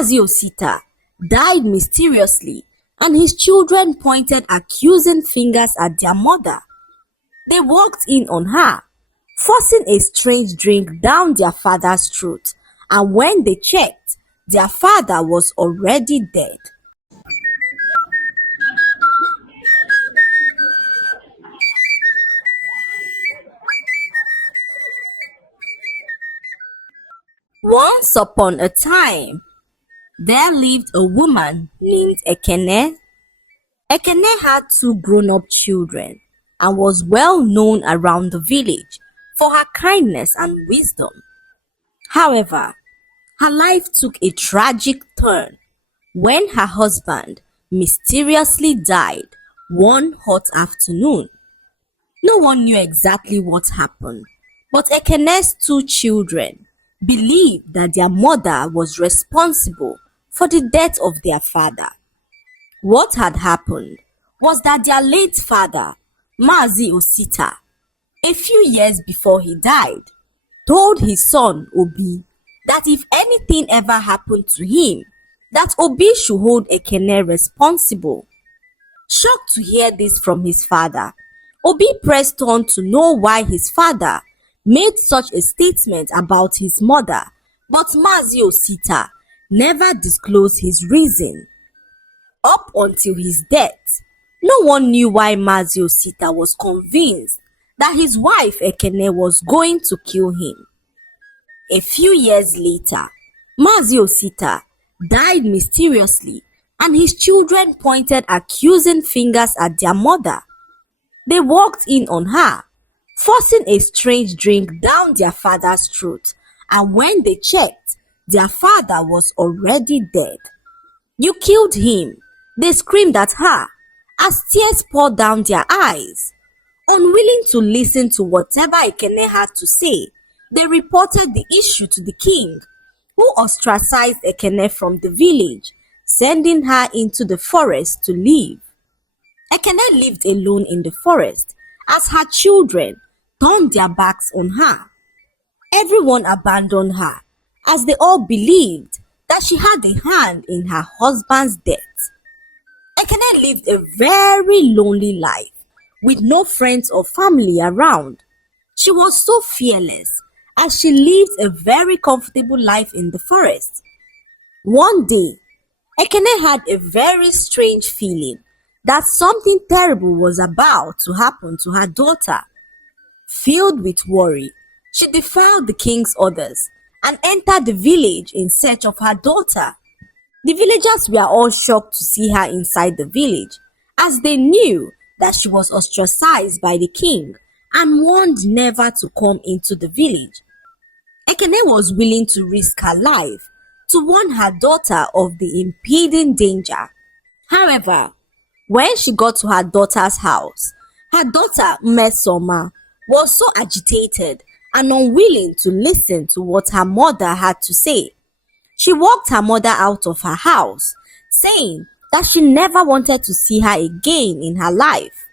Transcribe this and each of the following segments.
Mazi Osita died mysteriously, and his children pointed accusing fingers at their mother. They walked in on her, forcing a strange drink down their father's throat, and when they checked, their father was already dead. Once upon a time, there lived a woman named Ekene. Ekene had two grown-up children and was well known around the village for her kindness and wisdom. However, her life took a tragic turn when her husband mysteriously died one hot afternoon. No one knew exactly what happened, but Ekene's two children believed that their mother was responsible for the death of their father. What had happened was that their late father, Mazi Osita, a few years before he died, told his son Obi that if anything ever happened to him, that Obi should hold Ekene responsible. Shocked to hear this from his father, Obi pressed on to know why his father made such a statement about his mother, but Mazi Osita never disclosed his reason. Up until his death, no one knew why Mazi Osita was convinced that his wife Ekene was going to kill him. A few years later, Mazi Osita died mysteriously, and his children pointed accusing fingers at their mother. They walked in on her, forcing a strange drink down their father's throat, and when they checked, their father was already dead. "You killed him," they screamed at her as tears poured down their eyes. Unwilling to listen to whatever Ekene had to say, they reported the issue to the king, who ostracized Ekene from the village, sending her into the forest to live. Ekene lived alone in the forest as her children turned their backs on her. Everyone abandoned her as they all believed that she had a hand in her husband's death. Ekene lived a very lonely life with no friends or family around. She was so fearless as she lived a very comfortable life in the forest. One day, Ekene had a very strange feeling that something terrible was about to happen to her daughter. Filled with worry, she defied the king's orders and entered the village in search of her daughter. The villagers were all shocked to see her inside the village, as they knew that she was ostracized by the king and warned never to come into the village. Ekene was willing to risk her life to warn her daughter of the impending danger. However, when she got to her daughter's house, her daughter Mesoma was so agitated and unwilling to listen to what her mother had to say. She walked her mother out of her house, saying that she never wanted to see her again in her life.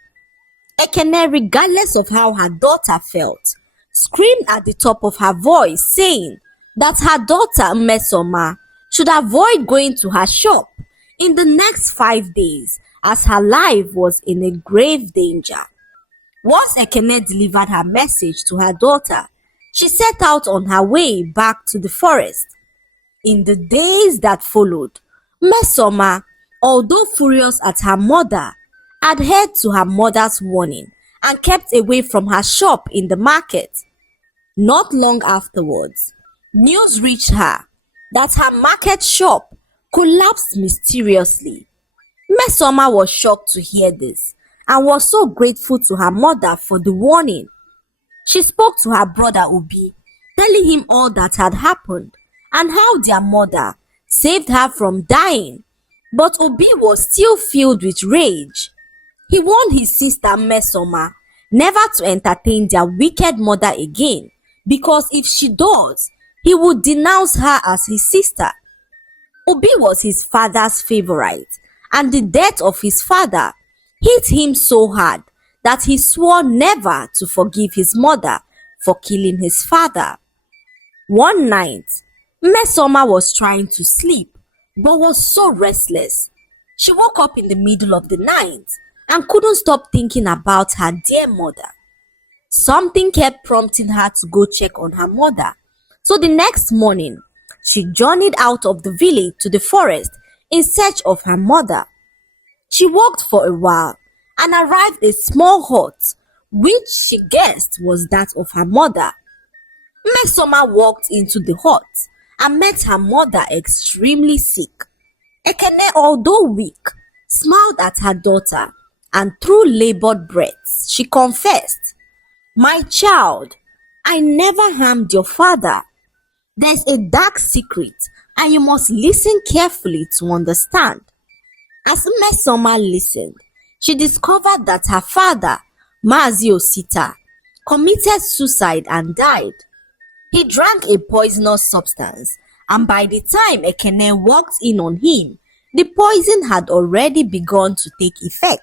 Ekene, regardless of how her daughter felt, screamed at the top of her voice, saying that her daughter Mesoma should avoid going to her shop in the next 5 days, as her life was in a grave danger. Once Ekene delivered her message to her daughter, she set out on her way back to the forest. In the days that followed, Mesoma, although furious at her mother, adhered to her mother's warning and kept away from her shop in the market. Not long afterwards, news reached her that her market shop collapsed mysteriously. Mesoma was shocked to hear this and was so grateful to her mother for the warning. She spoke to her brother Obi, telling him all that had happened and how their mother saved her from dying. But Obi was still filled with rage. He warned his sister Mesoma never to entertain their wicked mother again, because if she does, he would denounce her as his sister. Obi was his father's favorite, and the death of his father hit him so hard that he swore never to forgive his mother for killing his father. One night, Mesoma was trying to sleep but was so restless. She woke up in the middle of the night and couldn't stop thinking about her dear mother. Something kept prompting her to go check on her mother. So the next morning, she journeyed out of the village to the forest in search of her mother. She walked for a while and arrived at a small hut, which she guessed was that of her mother. Mesoma walked into the hut and met her mother extremely sick. Ekene, although weak, smiled at her daughter, and through labored breaths, she confessed, "My child, I never harmed your father. There's a dark secret, and you must listen carefully to understand." As Mesoma listened, she discovered that her father, Mazi Osita, committed suicide and died. He drank a poisonous substance, and by the time Ekene walked in on him, the poison had already begun to take effect.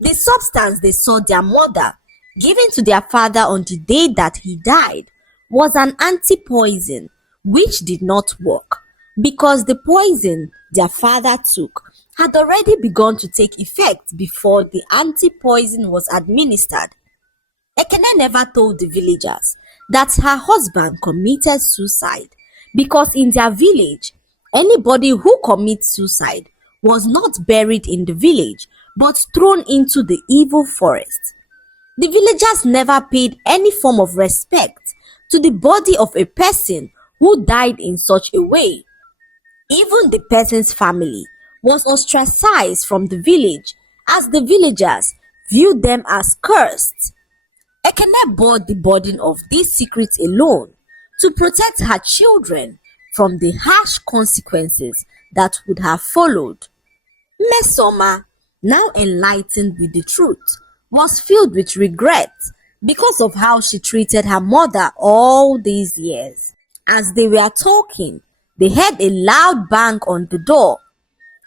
The substance they saw their mother giving to their father on the day that he died was an anti-poison, which did not work because the poison their father took had already begun to take effect before the anti-poison was administered. Ekene never told the villagers that her husband committed suicide because in their village, anybody who commits suicide was not buried in the village but thrown into the evil forest. The villagers never paid any form of respect to the body of a person who died in such a way. Even the person's family was ostracized from the village as the villagers viewed them as cursed. Ekene bore the burden of these secrets alone to protect her children from the harsh consequences that would have followed. Mesoma, now enlightened with the truth, was filled with regret because of how she treated her mother all these years. As they were talking, they heard a loud bang on the door.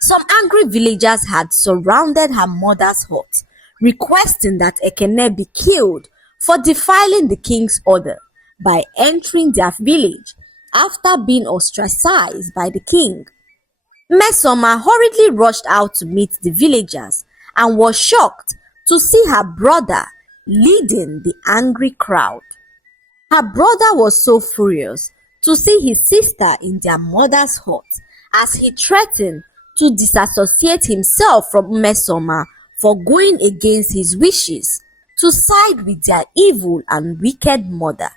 Some angry villagers had surrounded her mother's hut, requesting that Ekene be killed for defiling the king's order by entering their village after being ostracized by the king. Mesoma hurriedly rushed out to meet the villagers and was shocked to see her brother leading the angry crowd. Her brother was so furious to see his sister in their mother's hut as he threatened to disassociate himself from Mesoma for going against his wishes to side with their evil and wicked mother.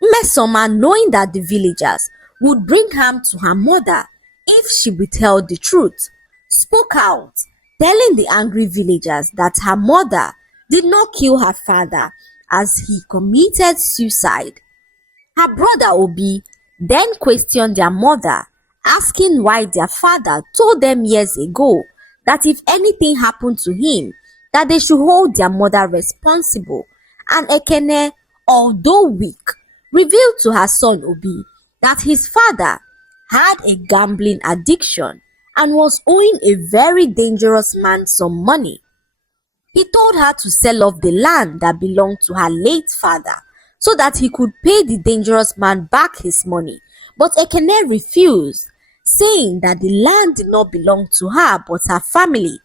Mesoma, knowing that the villagers would bring harm to her mother if she withheld the truth, spoke out, telling the angry villagers that her mother did not kill her father as he committed suicide. Her brother Obi then questioned their mother, asking why their father told them years ago that if anything happened to him, that they should hold their mother responsible. And Ekene, although weak, revealed to her son Obi that his father had a gambling addiction and was owing a very dangerous man some money. He told her to sell off the land that belonged to her late father so that he could pay the dangerous man back his money. But Ekene refused, saying that the land did not belong to her but her family.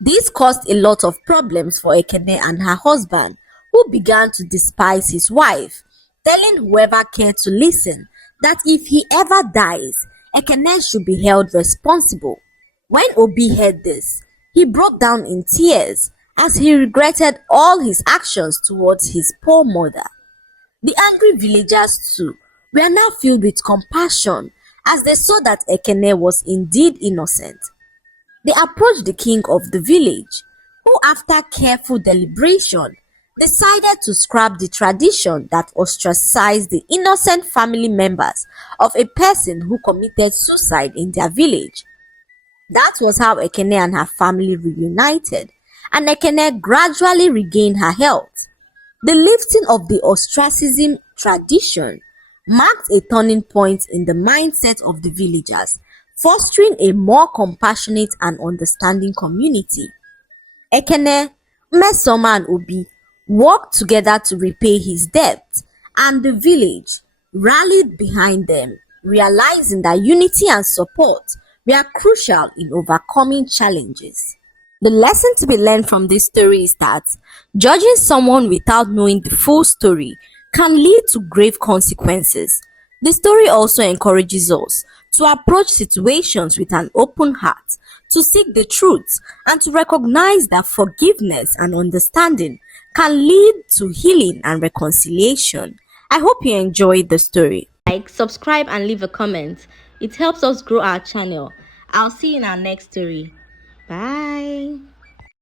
This caused a lot of problems for Ekene and her husband, who began to despise his wife, telling whoever cared to listen that if he ever dies, Ekene should be held responsible. When Obi heard this, he broke down in tears as he regretted all his actions towards his poor mother. The angry villagers too were now filled with compassion as they saw that Ekene was indeed innocent. They approached the king of the village, who after careful deliberation decided to scrap the tradition that ostracized the innocent family members of a person who committed suicide in their village. That was how Ekene and her family reunited, and Ekene gradually regained her health. The lifting of the ostracism tradition marked a turning point in the mindset of the villagers, fostering a more compassionate and understanding community. Ekene, Mesoma and Obi worked together to repay his debt, and the village rallied behind them, realizing that unity and support We are crucial in overcoming challenges. The lesson to be learned from this story is that judging someone without knowing the full story can lead to grave consequences. The story also encourages us to approach situations with an open heart, to seek the truth, and to recognize that forgiveness and understanding can lead to healing and reconciliation. I hope you enjoyed the story. Like, subscribe, and leave a comment. It helps us grow our channel. I'll see you in our next story. Bye.